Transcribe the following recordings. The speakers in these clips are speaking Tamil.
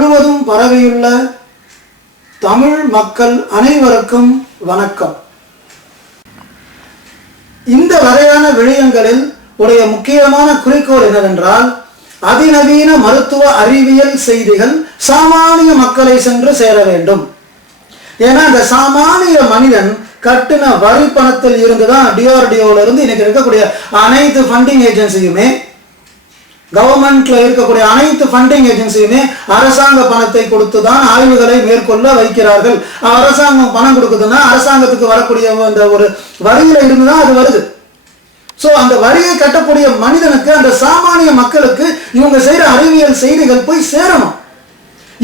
முழுவதும் பரவியுள்ள தமிழ் மக்கள் அனைவருக்கும் வணக்கம். இந்த வகையான விடயங்களில் உடைய முக்கியமான குறிக்கோள் என்னவென்றால் அதிநவீன மருத்துவ அறிவியல் செய்திகள் சாமானிய மக்களை சென்று சேர வேண்டும். ஏன்னா இந்த சாமானிய மனிதன் கட்டின வரி பணத்தில் இருந்து தான் டிஆர்டிஓல இருந்து இன்னைக்கு இருக்கக்கூடிய அனைத்து ஃபண்டிங் ஏஜென்சியுமே கவர்மெண்ட்ல இருக்கக்கூடிய அனைத்து ஃபண்டிங் ஏஜென்சியுமே அரசாங்க பணத்தை கொடுத்து தான் ஆய்வுகளை மேற்கொள்ள வைக்கிறார்கள். அரசாங்கம் பணம் கொடுக்குதுன்னா அரசாங்கத்துக்கு வரக்கூடிய அந்த ஒரு வரியில இருந்து தான் அது வருது. ஸோ அந்த வரியை கட்டக்கூடிய மனிதனுக்கு அந்த சாமானிய மக்களுக்கு இவங்க செய்யற அறிவியல் செய்திகள் போய் சேரணும்.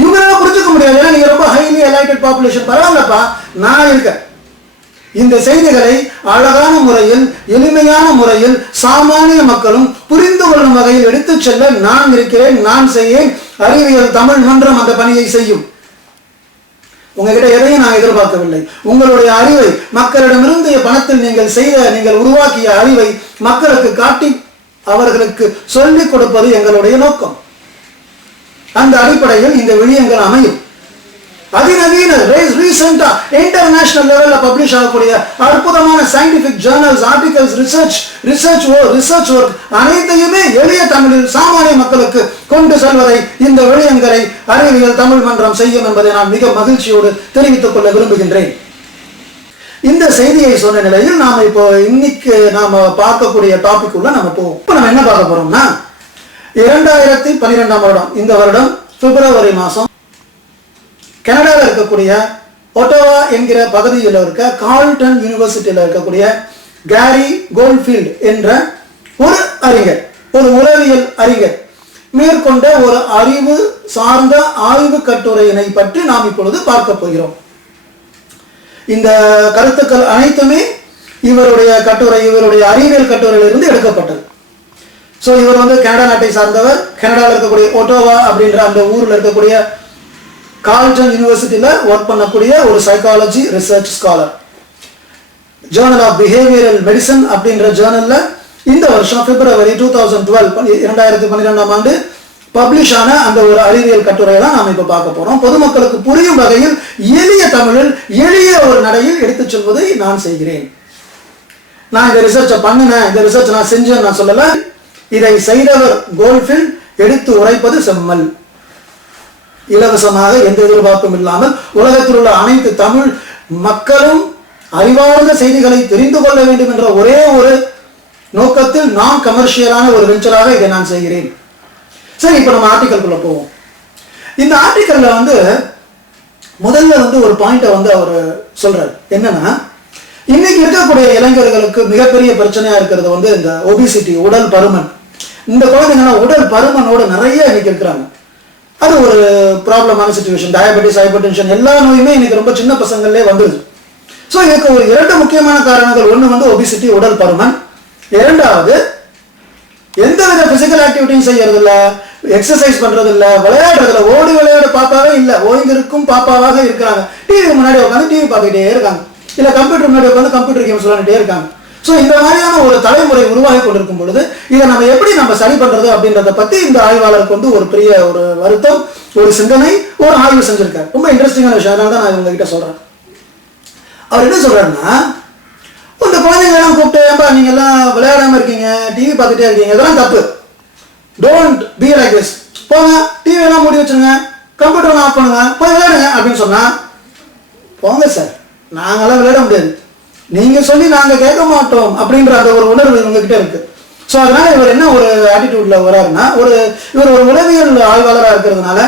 இவங்களால புரிஞ்சுக்க முடியாது. ஏன்னா நீங்க ரொம்ப ஹைலி எலைட்டட் பாப்புலேஷன் பரவாயில்லப்பா நான் இருக்கேன். இந்த செய்திகளை அழகான முறையில் எளிமையான முறையில் சாமானிய மக்களும் புரிந்து கொள்ளும் வகையில் எடுத்துச் செல்ல நான் இருக்கிறேன் நான் செய்யேன். அறிவியல் தமிழ் மன்றம் அந்த பணியை செய்யும். உங்ககிட்ட எதையும் நான் எதிர்பார்க்கவில்லை. உங்களுடைய அறிவை மக்களிடமிருந்து பணத்தில் நீங்கள் செய்த நீங்கள் உருவாக்கிய அறிவை மக்களுக்கு காட்டி அவர்களுக்கு சொல்லிக் கொடுப்பது எங்களுடைய நோக்கம். அந்த அடிப்படையில் இந்த விழியங்கள் அமையும். அதிநவீன ரீசெண்டா இன்டர்நேஷனல் லெவல்ல பப்ளிஷ் ஆகக்கூடிய அற்புதமான scientific journals articles research research or research work அனைத்தையுமே எளிய தமிழில் சாமானிய மக்களுக்கு கொண்டு செல்வதை இந்த விடயங்களை அறிவியல் தமிழ் மன்றம் செய்யும் என்பதை நான் மிக மகிழ்ச்சியோடு தெரிவித்துக் கொள்ள விரும்புகின்றேன். இந்த செய்தியை சொன்ன நிலையில் நாம இப்போ இன்னைக்கு நாம பார்க்கக்கூடிய டாபிக் உள்ள நம்ம போவோம். இப்போ நம்ம என்ன பார்க்க போறோம்னா இரண்டாயிரத்தி பன்னிரெண்டாம் வருடம். இந்த வருடம் பிப்ரவரி மாதம் கனடாவில் இருக்கக்கூடிய ஒட்டோவா என்கிற பகுதியில் இருக்க கால்டன் யூனிவர்சிட்டியில் இருக்கக்கூடிய கேரி கோல்ஃபீல்ட் என்ற ஒரு அறிஞர் ஒரு உளவியல் அறிஞர். மேற்கொண்ட ஒரு அறிவு சார்ந்த ஆய்வு கட்டுரையினை பற்றி நாம் இப்பொழுது பார்க்க போகிறோம். இந்த கருத்துக்கள் அனைத்துமே இவருடைய கட்டுரை இவருடைய அறிவியல் கட்டுரையிலிருந்து எடுக்கப்பட்டது. ஸோ இவர் வந்து கனடா நாட்டை சார்ந்தவர். கனடாவில் இருக்கக்கூடிய ஒட்டோவா அப்படின்ற அந்த ஊரில் இருக்கக்கூடிய கால்டன் யூனிவர்சிட்டியில் ஒர்க் பண்ணக்கூடிய ஒரு psychology research scholar journal of behavioural medicine அப்படின்ற ஜேர்னலில் இந்த வருஷம் பிப்ரவரி டூ தௌசண்ட் டுவெல் இரண்டாயிரத்தி பன்னிரெண்டாம் ஆண்டு பப்ளிஷ் ஆன அந்த ஒரு அறிவியல் கட்டுரையை தான் நாம் இப்போ பார்க்க போகிறோம் பொதுமக்களுக்கு புரியும் வகையில் எளிய தமிழில் எளிய ஒரு நடையில் எடுத்துச் சொல்வதை நான் செய்கிறேன். நான் இந்த ரிசர்ச்சை பண்ணினேன். இந்த ரிசர்ச் நான் செஞ்சேன் நான் சொல்லலை. இதை செய்தவர் கோல்ஃபில் எடுத்து உரைப்பது செம்மல். இலவசமாக எந்த எதிர்பார்ப்பும் இல்லாமல் உலகத்தில் உள்ள அனைத்து தமிழ் மக்களும் அறிவார்ந்த செய்திகளை தெரிந்து கொள்ள வேண்டும் என்ற ஒரே ஒரு நோக்கத்தில் நான் கமர்ஷியலான ஒரு வெஞ்சராக இதை நான் செய்கிறேன். சரி இப்போ நம்ம ஆர்டிக்கல்குள்ள போவோம். இந்த ஆர்டிக்கல்ல வந்து முதல்ல வந்து ஒரு பாயிண்ட்டை வந்து அவர் சொல்றாரு. என்னன்னா இன்னைக்கு இருக்கக்கூடிய இளைஞர்களுக்கு மிகப்பெரிய பிரச்சனையா இருக்கிறது வந்து இந்த ஒபிசிட்டி உடல் பருமன். இந்த குழந்தைங்கன்னா உடல் பருமனோட நிறைய இன்னைக்கு இருக்கிறாங்க. அது ஒரு ப்ராப்ளமான சுச்சுவேஷன் டயபெட்டிஸ் ஹைப்பர் டென்ஷன் எல்லா நோயுமே இன்னைக்கு ரொம்ப சின்ன பசங்களே வந்துடுது ஸோ இதுக்கு ஒரு இரண்டு முக்கியமான காரணங்கள். ஒன்று வந்து ஒபிசிட்டி உடல் பருமன். இரண்டாவது எந்த வித பிசிக்கல் ஆக்டிவிட்டியும் செய்யறது இல்லை எக்ஸசைஸ் பண்றது விளையாடுறதில்ல. விளையாடுறது ஓடி விளையாட பாப்பாவே இல்லை. ஓய்ந்திருக்கும் பாப்பாவாக இருக்கிறாங்க. டிவி முன்னாடி உட்காந்து டிவி பார்த்துக்கிட்டே இருக்காங்க. இல்லை கம்ப்யூட்டர் முன்னாடி உட்காந்து கம்ப்யூட்டர் கேம்ஸ் விளையாண்டுட்டே இருக்காங்க. ஸோ இந்த மாதிரியான ஒரு தலைமுறை உருவாகி கொண்டிருக்கும் பொழுது இதை நம்ம எப்படி நம்ம சரி பண்றது அப்படின்றத பத்தி இந்த ஆய்வாளருக்கு வந்து ஒரு பெரிய ஒரு வருத்தம் ஒரு சிந்தனை ஒரு ஆய்வு செஞ்சிருக்காரு. ரொம்ப இன்ட்ரெஸ்டிங்கான விஷயம். அதனால தான் நான் உங்ககிட்ட சொல்றேன். அவர் என்ன சொல்றாருன்னா இந்த குழந்தைங்க எல்லாம் கூப்பிட்டு ஏன்பா நீங்க எல்லாம் விளையாடாம இருக்கீங்க டிவி பார்த்துட்டே இருக்கீங்க இதெல்லாம் தப்பு. டோன்ட் பி லைக் திஸ் போங்க டிவி எல்லாம் மூடி வச்சுருங்க கம்ப்யூட்டர் ஆஃப் பண்ணுங்க போய் விளையாடுங்க அப்படின்னு சொன்னா போங்க சார் நாங்களாம் விளையாட முடியாது. நீங்க சொல்லி நாங்க கேட்க மாட்டோம் அப்படின்ற அந்த ஒரு உணர்வு இவங்ககிட்ட இருக்கு. ஸோ அதனால இவர் என்ன ஒரு ஆட்டிடியூட்ல வராருன்னா ஒரு இவர் ஒரு உளவியல் ஆய்வாளராக இருக்கிறதுனால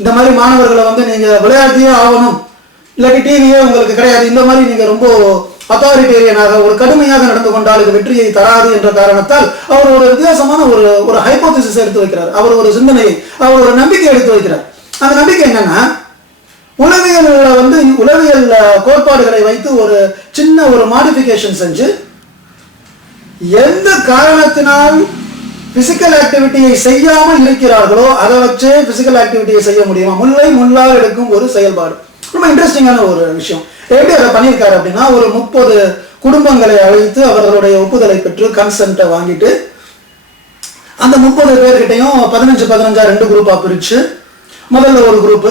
இந்த மாதிரி மாணவர்களை வந்து நீங்க விளையாட்டியே ஆகணும். இல்லாட்டி டிவியே உங்களுக்கு கிடையாது. இந்த மாதிரி நீங்க ரொம்ப அத்தாரிட்டேரியனாக ஒரு கடுமையாக நடந்து கொண்டால் இது வெற்றியை தராது என்ற காரணத்தால் அவர் ஒரு வித்தியாசமான ஒரு ஒரு ஹைபோதிசிஸ் எடுத்து வைக்கிறார். அவர் ஒரு சிந்தனையை அவர் ஒரு நம்பிக்கை எடுத்து வைக்கிறார். அந்த நம்பிக்கை என்னன்னா உளவியல் வந்து உளவியல் கோட்பாடுகளை வைத்து ஒரு சின்ன ஒரு மாடிஃபிகேஷன் செஞ்சு எந்த காரணத்தினால் பிசிக்கல் ஆக்டிவிட்டியை செய்யாமல் இருக்கிறார்களோ அதை வச்சே பிசிக்கல் ஆக்டிவிட்டியை செய்ய முடியுமா? முல்லை முள்ளால் எடுக்கும் ஒரு செயல்பாடு. ரொம்ப இன்ட்ரெஸ்டிங்கான ஒரு விஷயம். எப்படி அதை பண்ணியிருக்காரு அப்படின்னா ஒரு முப்பது குடும்பங்களை அழைத்து அவர்களுடைய ஒப்புதலை பெற்று கன்சென்ட்டை வாங்கிட்டு அந்த முப்பது பேர்கிட்டையும் பதினஞ்சு பதினஞ்சா ரெண்டு குரூப்பாக பிரித்து முதல்ல ஒரு குரூப்பு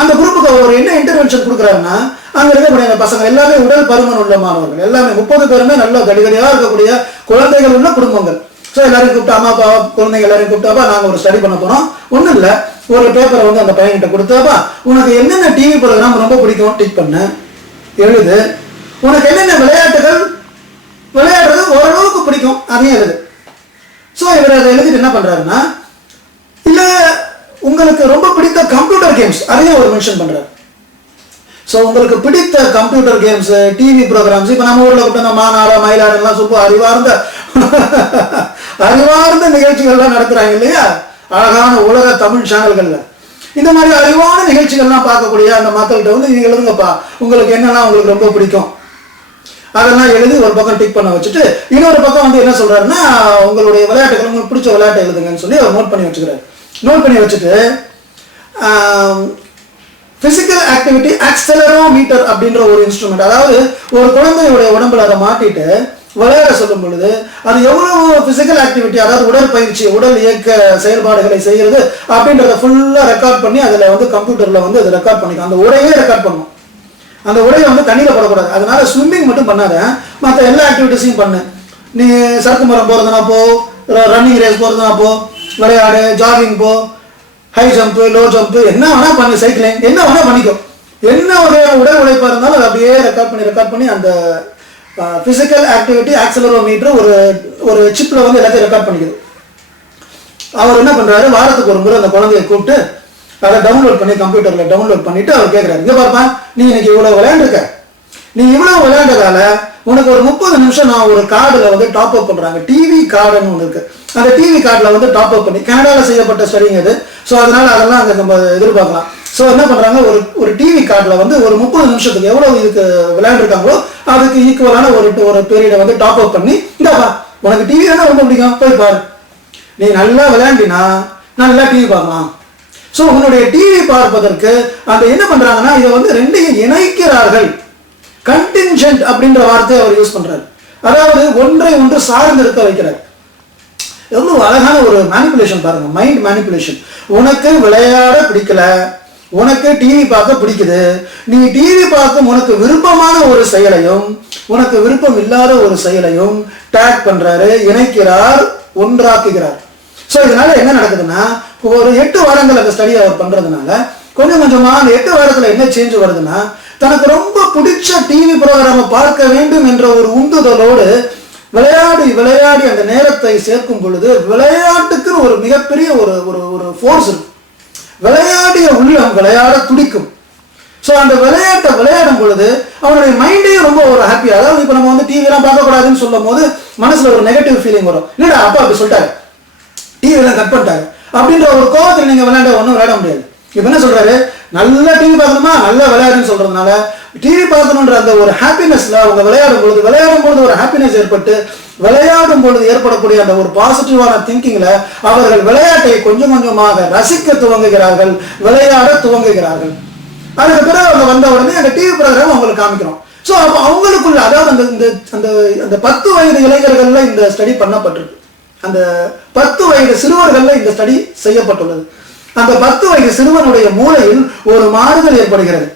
அந்த குரூப்புக்கு அவர் என்ன இன்டர்வென்ஷன் கொடுக்குறாருன்னா அங்கே இருக்கக்கூடிய அந்த பசங்க எல்லாமே உடல் பருமன் உள்ள மாணவர்கள். எல்லாமே முப்பது பேருமே நல்ல கடிகடியாக இருக்கக்கூடிய குழந்தைகள் உள்ள குடும்பங்கள். ஸோ எல்லாரையும் கூப்பிட்டு அம்மா அப்பா குழந்தைங்க எல்லாரையும் கூப்பிட்டாப்பா நாங்கள் ஒரு ஸ்டடி பண்ண போகிறோம் ஒன்றும் இல்லை. ஒரு பேப்பரை வந்து அந்த பையன்கிட்ட கொடுத்தாப்பா உனக்கு என்னென்ன டிவி ப்ரோக்ராம் ரொம்ப பிடிக்கும் டிக் பண்ணு. எழுது. உனக்கு என்னென்ன விளையாட்டுகள் விளையாடுறது ஓரளவுக்கு பிடிக்கும்? அதையும் எழுது. ஸோ இவர் அதை எழுதிட்டு என்ன பண்ணுறாருன்னா இல்லை உங்களுக்கு ரொம்ப பிடித்த கம்ப்யூட்டர் கேம்ஸ் அதையும் அவர் மென்ஷன் பண்ணுறாரு ஸோ உங்களுக்கு பிடித்த கம்ப்யூட்டர் கேம்ஸ் டிவி ப்ரோக்ராம்ஸ் இப்போ நம்ம ஊரில் கூப்பிட்டு மாநாடா மயிலாடெல்லாம் சூப்பர் அறிவார்ந்த அறிவார்ந்த நிகழ்ச்சிகள்லாம் நடத்துகிறாங்க இல்லையா? அழகான உலக தமிழ் சேனல்களில் இந்த மாதிரி அறிவான நிகழ்ச்சிகள்லாம் பார்க்கக்கூடிய அந்த மக்கள்கிட்ட வந்து நீங்கள் எழுதுங்கப்பா உங்களுக்கு என்னெல்லாம் உங்களுக்கு ரொம்ப பிடிக்கும். அதெல்லாம் எழுதி ஒரு பக்கம் டிக் பண்ண வச்சுட்டு இன்னொரு பக்கம் வந்து என்ன சொல்கிறாருன்னா உங்களுடைய விளையாட்டுகள் உங்களுக்கு பிடிச்ச விளையாட்டை எழுதுங்கன்னு சொல்லி அவர் நோட் பண்ணி வச்சுக்கிறாரு. நோட் பண்ணி வச்சுட்டு ஃபிசிக்கல் ஆக்டிவிட்டி ஆக்சலரோமீட்டர் அப்படின்ற ஒரு இன்ஸ்ட்ருமெண்ட் அதாவது ஒரு குழந்தையுடைய உடம்புல அதை மாட்டிட்டு விளையாட சொல்லும் பொழுது அது எவ்வளவு பிசிக்கல் ஆக்டிவிட்டி அதாவது உடற்பயிற்சி உடல் இயக்க செயல்பாடுகளை செய்கிறது அப்படின்றத ஃபுல்லாக ரெக்கார்ட் பண்ணி அதில் வந்து கம்ப்யூட்டரில் வந்து அதை ரெக்கார்ட் பண்ணிக்கும் அந்த உடையே ரெக்கார்ட் பண்ணும். அந்த உடையை வந்து தண்ணியில் போடக்கூடாது. அதனால ஸ்விம்மிங் மட்டும் பண்ணாத. மற்ற எல்லா ஆக்டிவிட்டிஸையும் பண்ணு. நீ சரக்கு மரம் போகிறதுனா போ ரன்னிங் ரேஸ் போகிறதுனா போ விளையாடு ஜாகிங் போ ஹை ஜம்ப்பு லோ ஜம்ப்பு என்ன வேணால் பண்ணு சைக்கிளிங் என்ன வேணால் பண்ணிக்கோ. என்ன ஒரு உடல் உழைப்பா இருந்தாலும் அதை அப்படியே ரெக்கார்ட் பண்ணி ரெக்கார்ட் பண்ணி அந்த ஃபிசிக்கல் ஆக்டிவிட்டி ஆக்சலரோமீட்டர் ஒரு ஒரு சிப்பில் வந்து எல்லாத்தையும் ரெக்கார்ட் பண்ணிக்குது. அவர் என்ன பண்ணுறாரு வாரத்துக்கு ஒரு முறை அந்த குழந்தைய கூப்பிட்டு அதை டவுன்லோட் பண்ணி கம்ப்யூட்டரில் டவுன்லோட் பண்ணிவிட்டு அவர் கேட்குறாரு இங்கே பார்ப்பா நீ இன்னைக்கு இவ்வளோ விளையாண்டுருக்க. நீ இவ்வளோ விளையாண்டதால உனக்கு ஒரு முப்பது நிமிஷம் நான் ஒரு கார்டில் வந்து டாப் அப் பண்ணுறாங்க டிவி கார்டுன்னு ஒன்று இருக்குது அந்த டிவி கார்டில் வந்து டாப் அப் பண்ணி கனடாவில் செய்யப்பட்ட ஸ்டடிங் அது. ஸோ அதனால் அதெல்லாம் அங்கே நம்ம எதிர்பார்க்கலாம். ஸோ என்ன பண்ணுறாங்க ஒரு ஒரு டிவி கார்டில் வந்து ஒரு முப்பது நிமிஷத்துக்கு எவ்வளோ இதுக்கு விளையாண்டுருக்காங்களோ அதுக்கு ஈக்குவலான ஒரு ஒரு பீரியடை வந்து டாப் அப் பண்ணி இந்தாப்பா உனக்கு டிவி தானே ரொம்ப பிடிக்கும்? போய் பாரு. நீ நல்லா விளையாண்டினா நல்லா டிவி பார்க்கலாம். ஸோ உன்னுடைய டிவி பார்ப்பதற்கு அந்த என்ன பண்ணுறாங்கன்னா இதை வந்து ரெண்டையும் இணைக்கிறார்கள். கண்டின்ஜென்ட் அப்படின்ற வார்த்தையை அவர் யூஸ் பண்றாரு. அதாவது ஒன்றை ஒன்று சார்ந்து இருக்க வைக்கிறார். எவ்வளவு அழகான ஒரு மேனிப்புலேஷன் பாருங்க மைண்ட் மேனிப்புலேஷன் உனக்கு விளையாட பிடிக்கல உனக்கு டிவி பார்க்க பிடிக்குது நீ டிவி பார்க்கும் உனக்கு விருப்பமான ஒரு செயலையும் உனக்கு விருப்பம் இல்லாத ஒரு செயலையும் டேக் பண்றாரு இணைக்கிறார் ஒன்றாக்குகிறார். ஸோ இதனால என்ன நடக்குதுன்னா ஒரு எட்டு வாரங்கள் அந்த ஸ்டடி அவர் பண்றதுனால கொஞ்சம் கொஞ்சமாக அந்த எட்டு வாரத்தில் என்ன சேஞ்ச் வருதுன்னா தனக்கு ரொம்ப பிடிச்ச டிவி ப்ரோக்ராமை பார்க்க வேண்டும் என்ற ஒரு உந்துதலோடு விளையாடி விளையாடி அந்த நேரத்தை சேர்க்கும் பொழுது விளையாட்டுக்குன்னு ஒரு மிகப்பெரிய ஒரு ஒரு ஒரு ஃபோர்ஸ் இருக்கும் விளையாடிய உள்ளம் விளையாட துடிக்கும். ஸோ அந்த விளையாட்டை விளையாடும் பொழுது அவனுடைய மைண்டே ரொம்ப ஒரு ஹாப்பியாக அதாவது இப்போ நம்ம வந்து டிவிலாம் பார்க்கக்கூடாதுன்னு சொல்லும் போது மனசில் ஒரு நெகட்டிவ் ஃபீலிங் வரும். இல்லைடா அப்பா அப்படி சொல்லிட்டாரு. டிவிலாம் கட் பண்ணிட்டாரு. அப்படின்ற ஒரு கோபத்தில் நீங்கள் விளையாட ஒன்றும் விளையாட முடியாது. இப்போ என்ன சொல்றாரு? நல்ல டிவி பார்க்கணுமா? நல்லா விளையாடுன்னு சொல்றதுனால டிவி பார்க்கணுன்ற அந்த ஒரு ஹாப்பினஸ்ல அவங்க விளையாடும் பொழுது விளையாடும் பொழுது ஒரு ஹாப்பினஸ் ஏற்பட்டு விளையாடும் பொழுது ஏற்படக்கூடிய அந்த ஒரு பாசிட்டிவான திங்கிங்ல அவர்கள் விளையாட்டை கொஞ்சம் கொஞ்சமாக ரசிக்க துவங்குகிறார்கள் விளையாட துவங்குகிறார்கள். அதுக்கு பிறகு அவங்க வந்த உடனே அந்த டிவி ப்ரோக்ராம் அவங்களுக்கு காமிக்கிறோம். ஸோ அப்போ அவங்களுக்குள்ள அதாவது அந்த இந்த அந்த அந்த பத்து வயது இளைஞர்கள்ல இந்த ஸ்டடி பண்ணப்பட்டிருக்கு. அந்த பத்து வயது சிறுவர்கள்ல இந்த ஸ்டடி செய்யப்பட்டுள்ளது. அந்த பத்து வயது சிறுவனுடைய மூளையில் ஒரு மாறுதல் ஏற்படுகிறது.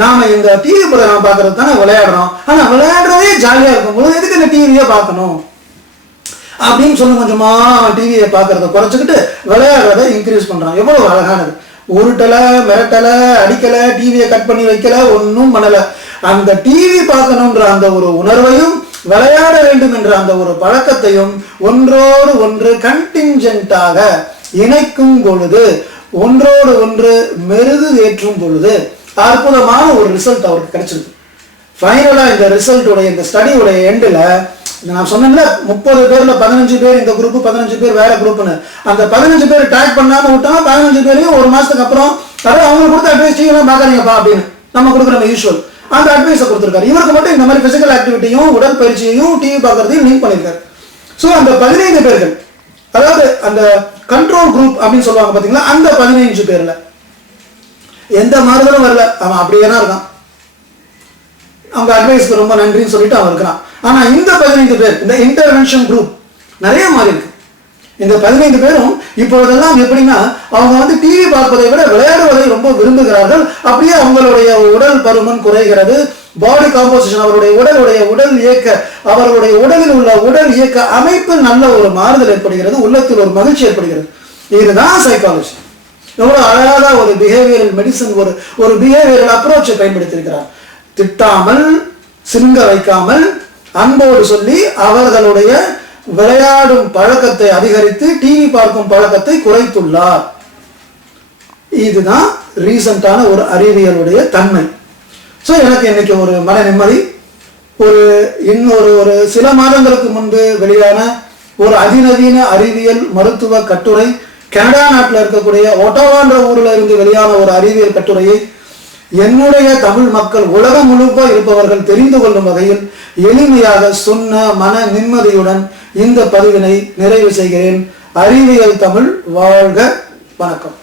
நாம இந்த டிவி ப்ரோக்ராம் பார்க்கறது தானே விளையாடுறோம். ஆனா விளையாடுறதே ஜாலியா இருக்கும். போது எதுக்கு இந்த டிவியை பார்க்கணும்? அப்படின்னு சொல்லி கொஞ்சமா அவன் டிவியை பார்க்கறத குறைச்சிக்கிட்டு விளையாடுறத இன்க்ரீஸ் பண்றான். எவ்வளவு அழகானது. உருட்டல மிரட்டல அடிக்கல டிவியை கட் பண்ணி வைக்கல ஒன்றும் பண்ணல. அந்த டிவி பார்க்கணுன்ற அந்த ஒரு உணர்வையும் விளையாட வேண்டும் என்ற அந்த ஒரு பழக்கத்தையும் ஒன்றோடு ஒன்று கண்டிஞ்சென்ட்டாக இணைக்கும் பொழுது ஒன்றோடு ஒன்று மெருது ஏற்றும் பொழுது அற்புதமான ஒரு ரிசல்ட் அவருக்கு கிடைச்சிருக்கு. ஃபைனலாக இந்த ரிசல்ட்டுடைய இந்த ஸ்டடியோடைய எண்டில் நான் சொன்னேன்ல முப்பது பேரில் பதினஞ்சு பேர் இந்த குரூப் பதினஞ்சு பேர் வேற குரூப்னு அந்த பதினஞ்சு பேர் டேக் பண்ணாமல் விட்டோம் பதினஞ்சு பேரையும் ஒரு மாதத்துக்கு அப்புறம் அதாவது அவங்களுக்கு கொடுத்த அட்வைஸ் டிவிலாம் பார்க்காதீங்கப்பா அப்படின்னு நம்ம கொடுக்குற நம்ம யூஸ்வல் அந்த அட்வைஸை கொடுத்துருக்காரு. இவருக்கு மட்டும் இந்த மாதிரி பிசிக்கல் ஆக்டிவிட்டியும் உடற்பயிற்சியையும் டிவி பார்க்குறதையும் லிங்க் பண்ணியிருக்காரு. ஸோ அந்த பதினைந்து பேர்கள் அதாவது அந்த கண்ட்ரோல் குரூப் அப்படின்னு சொல்லுவாங்க பார்த்தீங்களா அந்த பதினைஞ்சு பேர்ல. எந்த மாறுதலும் வரல. அவன் அப்படியே தான் இருக்கான். அவங்க அட்வைஸ்க்கு ரொம்ப நன்றின்னு சொல்லிட்டு அவன் இருக்கிறான். ஆனால் இந்த பதினைந்து பேர் இந்த இன்டர்வென்ஷன் குரூப் நிறைய மாறி இருக்கு. இந்த பதினைந்து பேரும் இப்பொழுதெல்லாம் எப்படின்னா அவங்க வந்து டிவி பார்ப்பதை விட விளையாடுவதை ரொம்ப விரும்புகிறார்கள். அப்படியே அவங்களுடைய உடல் பருமன் குறைகிறது. பாடி காம்போசிஷன் அவருடைய உடலுடைய உடல் இயக்க அவருடைய உடலில் உள்ள உடல் இயக்க அமைப்பில் நல்ல ஒரு மாறுதல் ஏற்படுகிறது உள்ளத்தில் ஒரு மகிழ்ச்சி ஏற்படுகிறது. இதுதான் சைக்காலஜி எவ்வளோ அழகாக ஒரு பிஹேவியரல் மெடிசன் ஒரு ஒரு பிஹேவியரல் அப்ரோச்சை பயன்படுத்தியிருக்கிறார். திட்டாமல் சிங்க வைக்காமல் அன்போடு சொல்லி அவர்களுடைய விளையாடும் பழக்கத்தை அதிகரித்து டிவி பார்க்கும் பழக்கத்தை குறைத்துள்ளார். இதுதான் ரீசண்டான ஒரு அறிவியலுடைய தன்மை. ஸோ எனக்கு இன்னைக்கு ஒரு மன நிம்மதி ஒரு இன்னொரு ஒரு சில மாதங்களுக்கு முன்பு வெளியான ஒரு அதிநவீன அறிவியல் மருத்துவ கட்டுரை கனடா நாட்டில் இருக்கக்கூடிய ஒட்டோவான்ற ஊரில் இருந்து வெளியான ஒரு அறிவியல் கட்டுரையை என்னுடைய தமிழ் மக்கள் உலகம் முழுக்க இருப்பவர்கள் தெரிந்து கொள்ளும் வகையில் எளிமையாக சொன்ன மன நிம்மதியுடன் இந்த பதிவினை நிறைவு செய்கிறேன். அறிவியல் தமிழ் வாழ்க வணக்கம்.